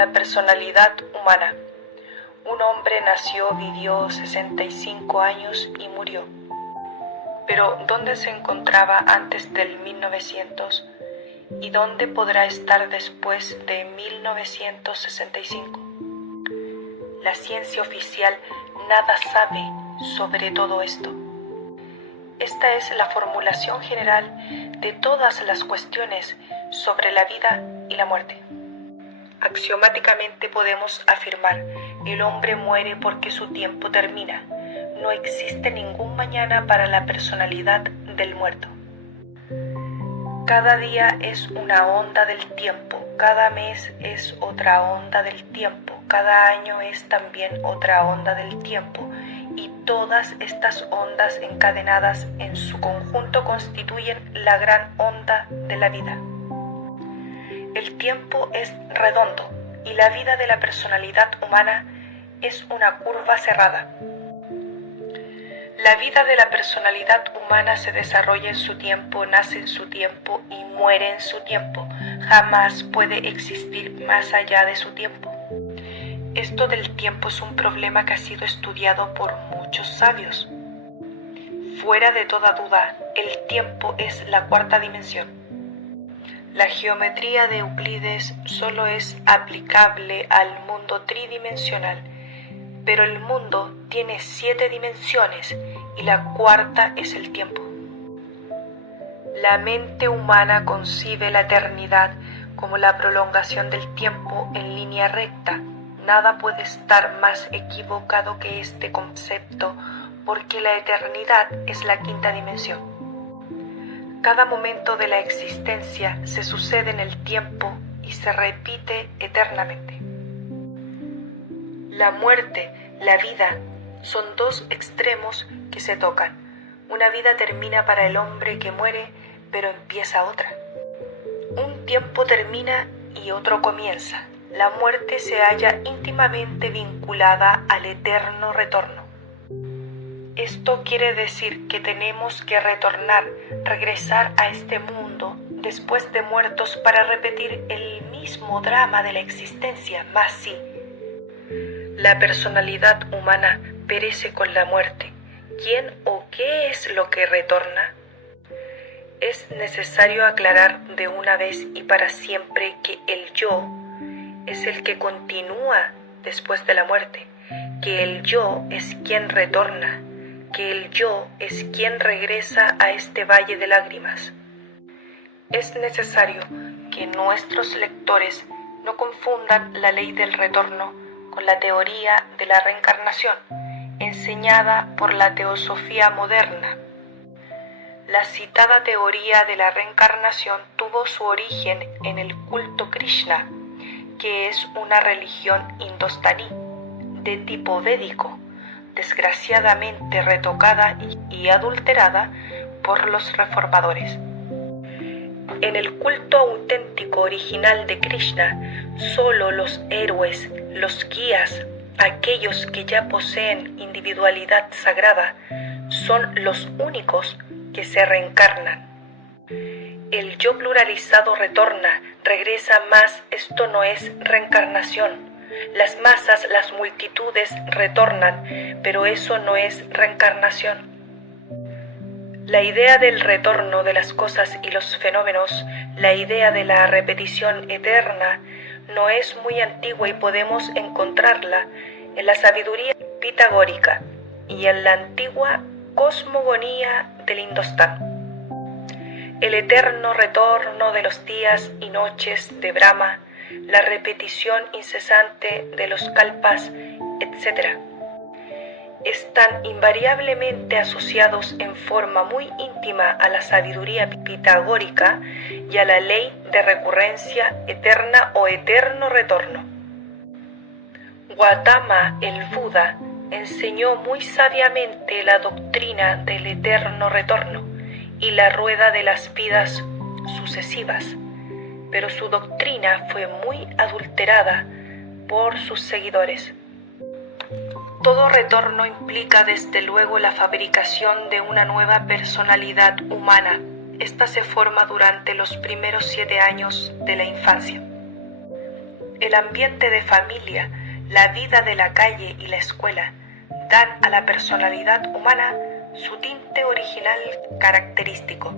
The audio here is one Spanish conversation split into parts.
La personalidad humana. Un hombre nació, vivió 65 años y murió. Pero ¿dónde se encontraba antes del 1900 y dónde podrá estar después de 1965? La ciencia oficial nada sabe sobre todo esto. Esta es la formulación general de todas las cuestiones sobre la vida y la muerte. Axiomáticamente podemos afirmar: el hombre muere porque su tiempo termina. No existe ningún mañana para la personalidad del muerto. Cada día es una onda del tiempo, cada mes es otra onda del tiempo, cada año es también otra onda del tiempo, y todas estas ondas encadenadas en su conjunto constituyen la gran onda de la vida. El tiempo es redondo y la vida de la personalidad humana es una curva cerrada. La vida de la personalidad humana se desarrolla en su tiempo, nace en su tiempo y muere en su tiempo. Jamás puede existir más allá de su tiempo. Esto del tiempo es un problema que ha sido estudiado por muchos sabios. Fuera de toda duda, el tiempo es la cuarta dimensión. La geometría de Euclides solo es aplicable al mundo tridimensional, pero el mundo tiene 7 dimensiones y la cuarta es el tiempo. La mente humana concibe la eternidad como la prolongación del tiempo en línea recta. Nada puede estar más equivocado que este concepto, porque la eternidad es la quinta dimensión. Cada momento de la existencia se sucede en el tiempo y se repite eternamente. La muerte, la vida, son dos extremos que se tocan. Una vida termina para el hombre que muere, pero empieza otra. Un tiempo termina y otro comienza. La muerte se halla íntimamente vinculada al eterno retorno. Esto quiere decir que tenemos que regresar a este mundo después de muertos para repetir el mismo drama de la existencia, mas sí. La personalidad humana perece con la muerte. ¿Quién o qué es lo que retorna? Es necesario aclarar de una vez y para siempre que el yo es el que continúa después de la muerte, que el yo es quien retorna, que el yo es quien regresa a este valle de lágrimas. Es necesario que nuestros lectores no confundan la ley del retorno con la teoría de la reencarnación, enseñada por la teosofía moderna. La citada teoría de la reencarnación tuvo su origen en el culto Krishna, que es una religión indostaní, de tipo védico, desgraciadamente retocada y adulterada por los reformadores. En el culto auténtico original de Krishna, solo los héroes, los guías, aquellos que ya poseen individualidad sagrada, son los únicos que se reencarnan. El yo pluralizado retorna, regresa, más esto no es reencarnación. Las masas, las multitudes retornan, pero eso no es reencarnación. La idea del retorno de las cosas y los fenómenos, la idea de la repetición eterna, no es muy antigua y podemos encontrarla en la sabiduría pitagórica y en la antigua cosmogonía del Indostán. El eterno retorno de los días y noches de Brahma, la repetición incesante de los kalpas, etc., están invariablemente asociados en forma muy íntima a la sabiduría pitagórica y a la ley de recurrencia eterna o eterno retorno. Gautama, el Buda, enseñó muy sabiamente la doctrina del eterno retorno y la rueda de las vidas sucesivas, pero su doctrina fue muy adulterada por sus seguidores. Todo retorno implica desde luego la fabricación de una nueva personalidad humana. Esta se forma durante los primeros 7 años de la infancia. El ambiente de familia, la vida de la calle y la escuela dan a la personalidad humana su tinte original característico.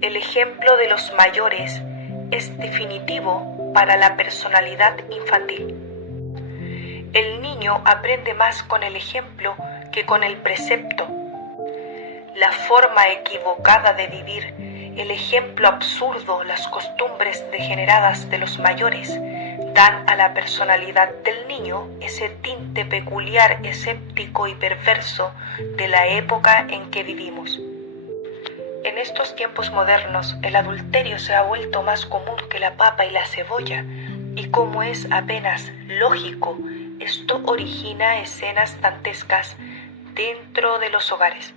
El ejemplo de los mayores es definitivo para la personalidad infantil. El niño aprende más con el ejemplo que con el precepto. La forma equivocada de vivir, el ejemplo absurdo, las costumbres degeneradas de los mayores dan a la personalidad del niño ese tinte peculiar, escéptico y perverso de la época en que vivimos. En estos tiempos modernos, el adulterio se ha vuelto más común que la papa y la cebolla, y como es apenas lógico, esto origina escenas dantescas dentro de los hogares.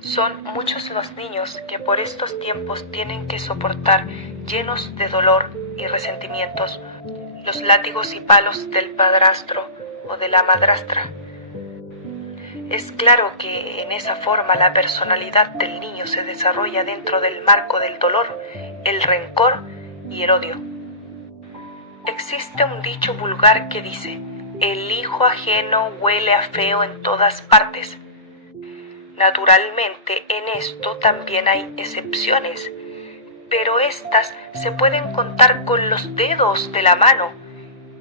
Son muchos los niños que por estos tiempos tienen que soportar, llenos de dolor y resentimientos, los látigos y palos del padrastro o de la madrastra. Es claro que en esa forma la personalidad del niño se desarrolla dentro del marco del dolor, el rencor y el odio. Existe un dicho vulgar que dice: el hijo ajeno huele a feo en todas partes. Naturalmente, en esto también hay excepciones, pero estas se pueden contar con los dedos de la mano,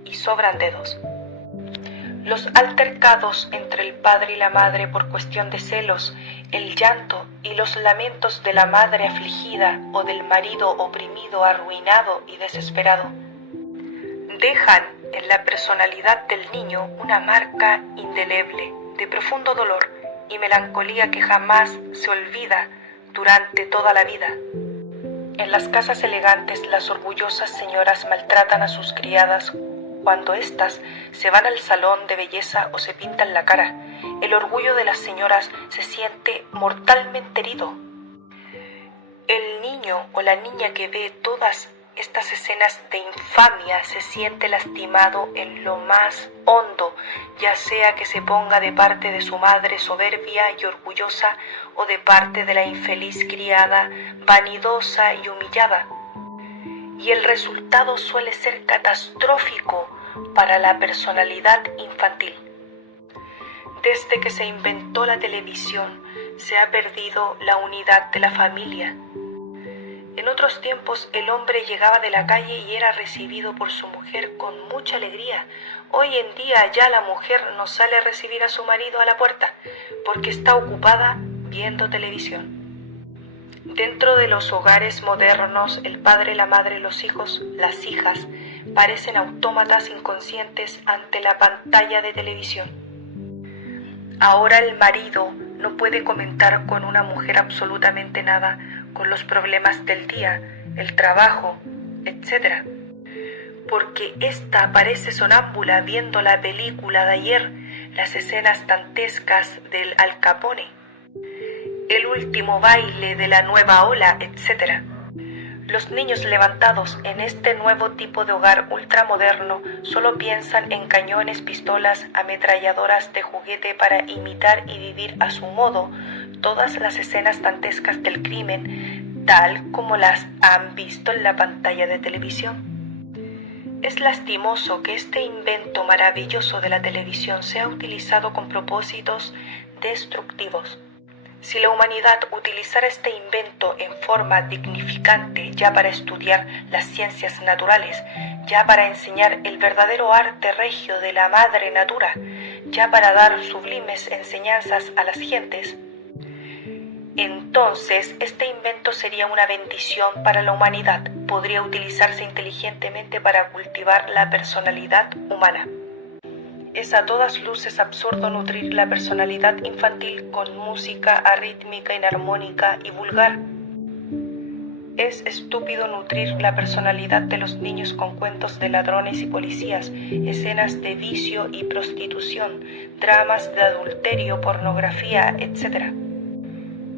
y sobran dedos. Los altercados entre el padre y la madre por cuestión de celos, el llanto y los lamentos de la madre afligida o del marido oprimido, arruinado y desesperado, dejan en la personalidad del niño una marca indeleble de profundo dolor y melancolía que jamás se olvida durante toda la vida. En las casas elegantes, las orgullosas señoras maltratan a sus criadas cuando éstas se van al salón de belleza o se pintan la cara. El orgullo de las señoras se siente mortalmente herido. El niño o la niña que ve todas estas escenas de infamia se siente lastimado en lo más hondo, ya sea que se ponga de parte de su madre soberbia y orgullosa o de parte de la infeliz criada vanidosa y humillada. Y el resultado suele ser catastrófico para la personalidad infantil. Desde que se inventó la televisión, se ha perdido la unidad de la familia. En otros tiempos el hombre llegaba de la calle y era recibido por su mujer con mucha alegría. Hoy en día ya la mujer no sale a recibir a su marido a la puerta porque está ocupada viendo televisión. Dentro de los hogares modernos, el padre, la madre, los hijos, las hijas, parecen autómatas inconscientes ante la pantalla de televisión. Ahora el marido no puede comentar con una mujer absolutamente nada, con los problemas del día, el trabajo, etc. Porque ésta parece sonámbula viendo la película de ayer, las escenas dantescas del Al Capone, el último baile de la nueva ola, etc. Los niños levantados en este nuevo tipo de hogar ultramoderno solo piensan en cañones, pistolas, ametralladoras de juguete para imitar y vivir a su modo todas las escenas dantescas del crimen, tal como las han visto en la pantalla de televisión. Es lastimoso que este invento maravilloso de la televisión sea utilizado con propósitos destructivos. Si la humanidad utilizara este invento en forma dignificante, ya para estudiar las ciencias naturales, ya para enseñar el verdadero arte regio de la madre natura, ya para dar sublimes enseñanzas a las gentes, entonces este invento sería una bendición para la humanidad, podría utilizarse inteligentemente para cultivar la personalidad humana. Es a todas luces absurdo nutrir la personalidad infantil con música arrítmica, inarmónica y vulgar. Es estúpido nutrir la personalidad de los niños con cuentos de ladrones y policías, escenas de vicio y prostitución, dramas de adulterio, pornografía, etc.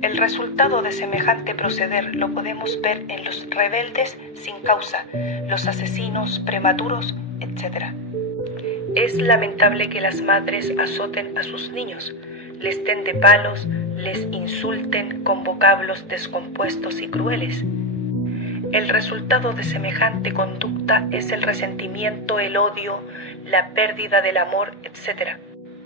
El resultado de semejante proceder lo podemos ver en los rebeldes sin causa, los asesinos prematuros, etc. Es lamentable que las madres azoten a sus niños, les den de palos, les insulten con vocablos descompuestos y crueles. El resultado de semejante conducta es el resentimiento, el odio, la pérdida del amor, etc.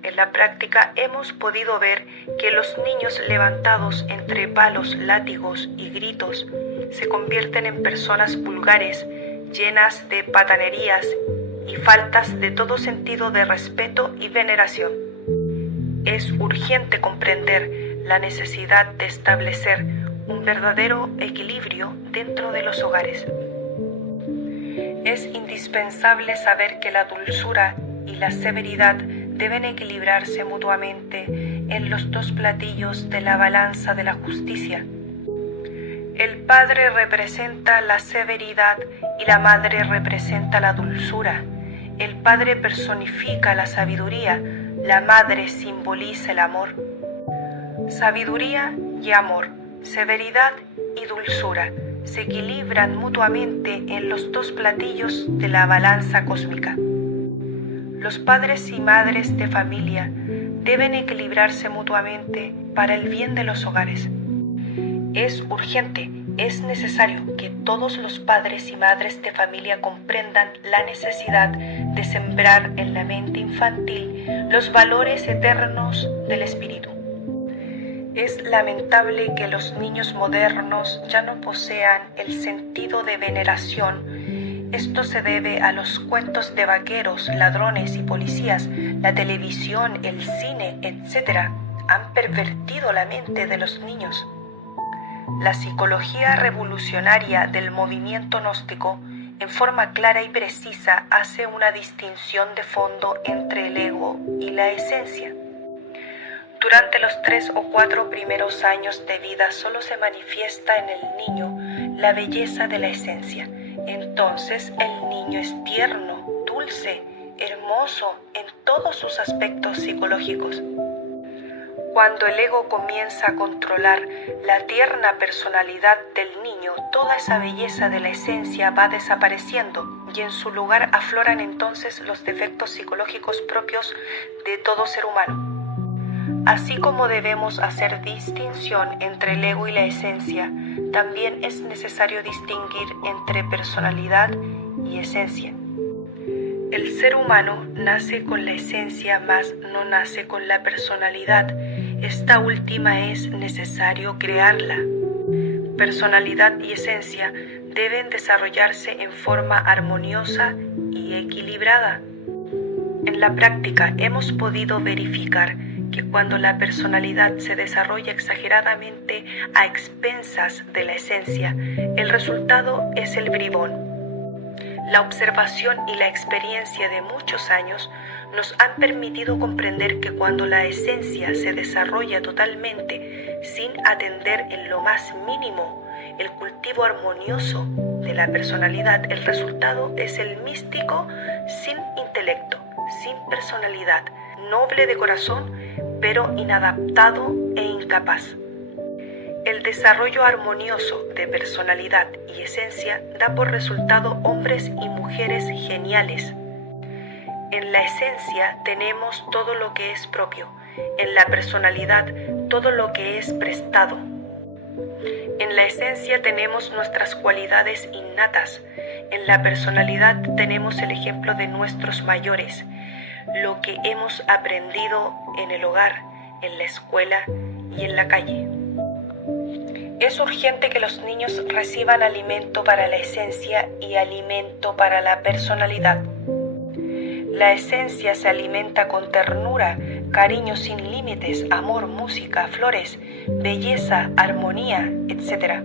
En la práctica hemos podido ver que los niños levantados entre palos, látigos y gritos se convierten en personas vulgares, llenas de patanerías y faltas de todo sentido de respeto y veneración. Es urgente comprender la necesidad de establecer un verdadero equilibrio dentro de los hogares. Es indispensable saber que la dulzura y la severidad deben equilibrarse mutuamente en los dos platillos de la balanza de la justicia. El padre representa la severidad y la madre representa la dulzura. El padre personifica la sabiduría, la madre simboliza el amor. Sabiduría y amor, severidad y dulzura se equilibran mutuamente en los dos platillos de la balanza cósmica. Los padres y madres de familia deben equilibrarse mutuamente para el bien de los hogares. Es urgente, es necesario que todos los padres y madres de familia comprendan la necesidad de sembrar en la mente infantil los valores eternos del espíritu. Es lamentable que los niños modernos ya no posean el sentido de veneración. Esto se debe a los cuentos de vaqueros, ladrones y policías, la televisión, el cine, etc. Han pervertido la mente de los niños. La psicología revolucionaria del movimiento gnóstico, en forma clara y precisa, hace una distinción de fondo entre el ego y la esencia. Durante los 3 o 4 primeros años de vida solo se manifiesta en el niño la belleza de la esencia. Entonces el niño es tierno, dulce, hermoso en todos sus aspectos psicológicos. Cuando el ego comienza a controlar la tierna personalidad del niño, toda esa belleza de la esencia va desapareciendo y en su lugar afloran entonces los defectos psicológicos propios de todo ser humano. Así como debemos hacer distinción entre el ego y la esencia, también es necesario distinguir entre personalidad y esencia. El ser humano nace con la esencia, mas no nace con la personalidad. Esta última es necesario crearla. Personalidad y esencia deben desarrollarse en forma armoniosa y equilibrada. En la práctica hemos podido verificar que cuando la personalidad se desarrolla exageradamente a expensas de la esencia, el resultado es el bribón. La observación y la experiencia de muchos años nos han permitido comprender que cuando la esencia se desarrolla totalmente, sin atender en lo más mínimo el cultivo armonioso de la personalidad, el resultado es el místico sin intelecto, sin personalidad, noble de corazón, pero inadaptado e incapaz. El desarrollo armonioso de personalidad y esencia da por resultado hombres y mujeres geniales. En la esencia tenemos todo lo que es propio, en la personalidad todo lo que es prestado. En la esencia tenemos nuestras cualidades innatas, en la personalidad tenemos el ejemplo de nuestros mayores, lo que hemos aprendido en el hogar, en la escuela y en la calle. Es urgente que los niños reciban alimento para la esencia y alimento para la personalidad. La esencia se alimenta con ternura, cariño sin límites, amor, música, flores, belleza, armonía, etc.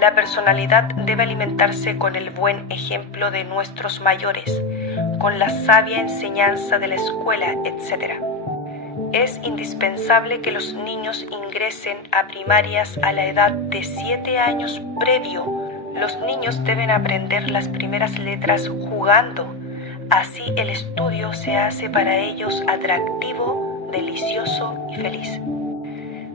La personalidad debe alimentarse con el buen ejemplo de nuestros mayores, con la sabia enseñanza de la escuela, etc. Es indispensable que los niños ingresen a primarias a la edad de 7 años previo. Los niños deben aprender las primeras letras jugando. Así el estudio se hace para ellos atractivo, delicioso y feliz.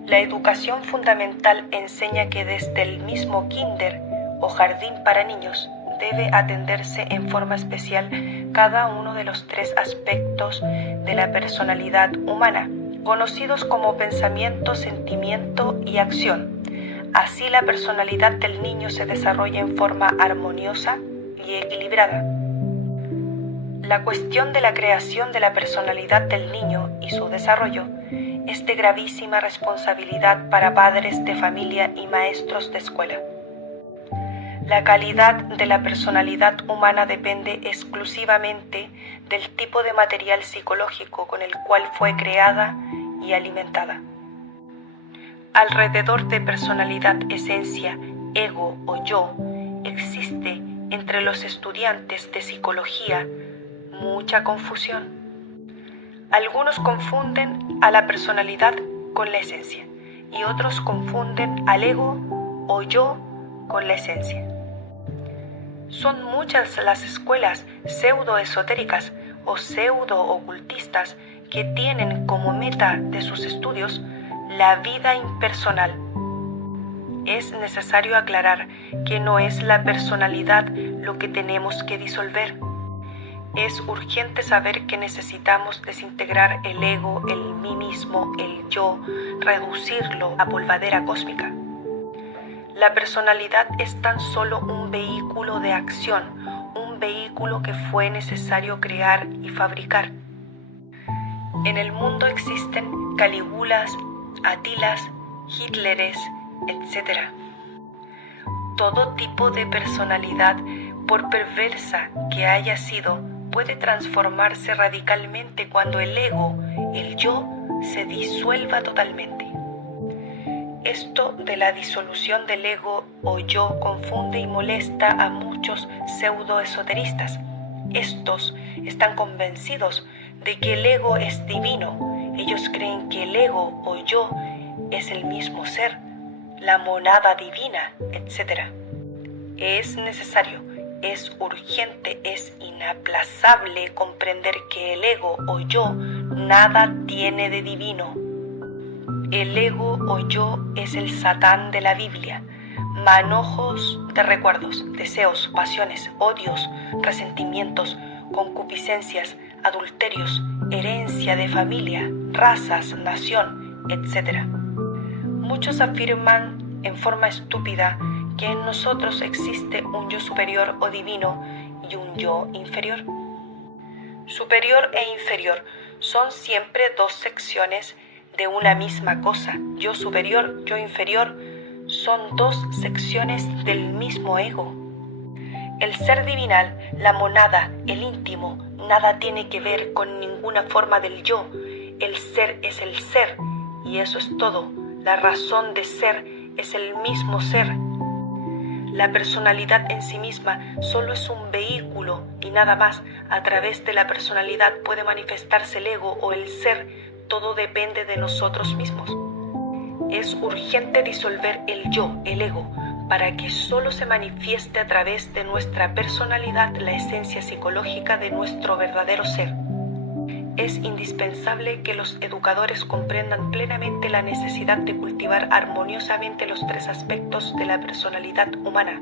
La educación fundamental enseña que desde el mismo kinder o jardín para niños debe atenderse en forma especial cada uno de los 3 aspectos de la personalidad humana, conocidos como pensamiento, sentimiento y acción. Así la personalidad del niño se desarrolla en forma armoniosa y equilibrada. La cuestión de la creación de la personalidad del niño y su desarrollo es de gravísima responsabilidad para padres de familia y maestros de escuela. La calidad de la personalidad humana depende exclusivamente del tipo de material psicológico con el cual fue creada y alimentada. Alrededor de personalidad, esencia, ego o yo, existe entre los estudiantes de psicología mucha confusión. Algunos confunden a la personalidad con la esencia y otros confunden al ego o yo con la esencia. Son muchas las escuelas pseudo-esotéricas o pseudo-ocultistas que tienen como meta de sus estudios la vida impersonal. Es necesario aclarar que no es la personalidad lo que tenemos que disolver. Es urgente saber que necesitamos desintegrar el ego, el mí mismo, el yo, reducirlo a polvadera cósmica. La personalidad es tan solo un vehículo de acción, un vehículo que fue necesario crear y fabricar. En el mundo existen Calígulas, Atilas, Hitleres, etc. Todo tipo de personalidad, por perversa que haya sido, puede transformarse radicalmente cuando el ego, el yo, se disuelva totalmente. Esto de la disolución del ego o yo confunde y molesta a muchos pseudoesoteristas. Estos están convencidos de que el ego es divino. Ellos creen que el ego o yo es el mismo ser, la monada divina, etc. Es necesario, es urgente, es inaplazable comprender que el ego o yo nada tiene de divino. El ego o yo es el Satán de la Biblia, manojos de recuerdos, deseos, pasiones, odios, resentimientos, concupiscencias, adulterios, herencia de familia, razas, nación, etc. Muchos afirman en forma estúpida que en nosotros existe un yo superior o divino y un yo inferior. Superior e inferior son siempre dos secciones de una misma cosa. Yo superior, yo inferior, son dos secciones del mismo ego. El ser divinal, la monada, el íntimo, nada tiene que ver con ninguna forma del yo. El ser es el ser, y eso es todo. La razón de ser es el mismo ser. La personalidad en sí misma solo es un vehículo y nada más. A través de la personalidad puede manifestarse el ego o el ser. Todo depende de nosotros mismos. Es urgente disolver el yo, el ego, para que solo se manifieste a través de nuestra personalidad la esencia psicológica de nuestro verdadero ser. Es indispensable que los educadores comprendan plenamente la necesidad de cultivar armoniosamente los tres aspectos de la personalidad humana.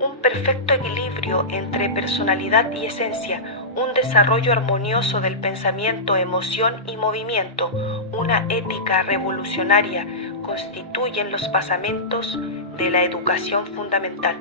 Un perfecto equilibrio entre personalidad y esencia, un desarrollo armonioso del pensamiento, emoción y movimiento, una ética revolucionaria constituyen los basamentos de la educación fundamental.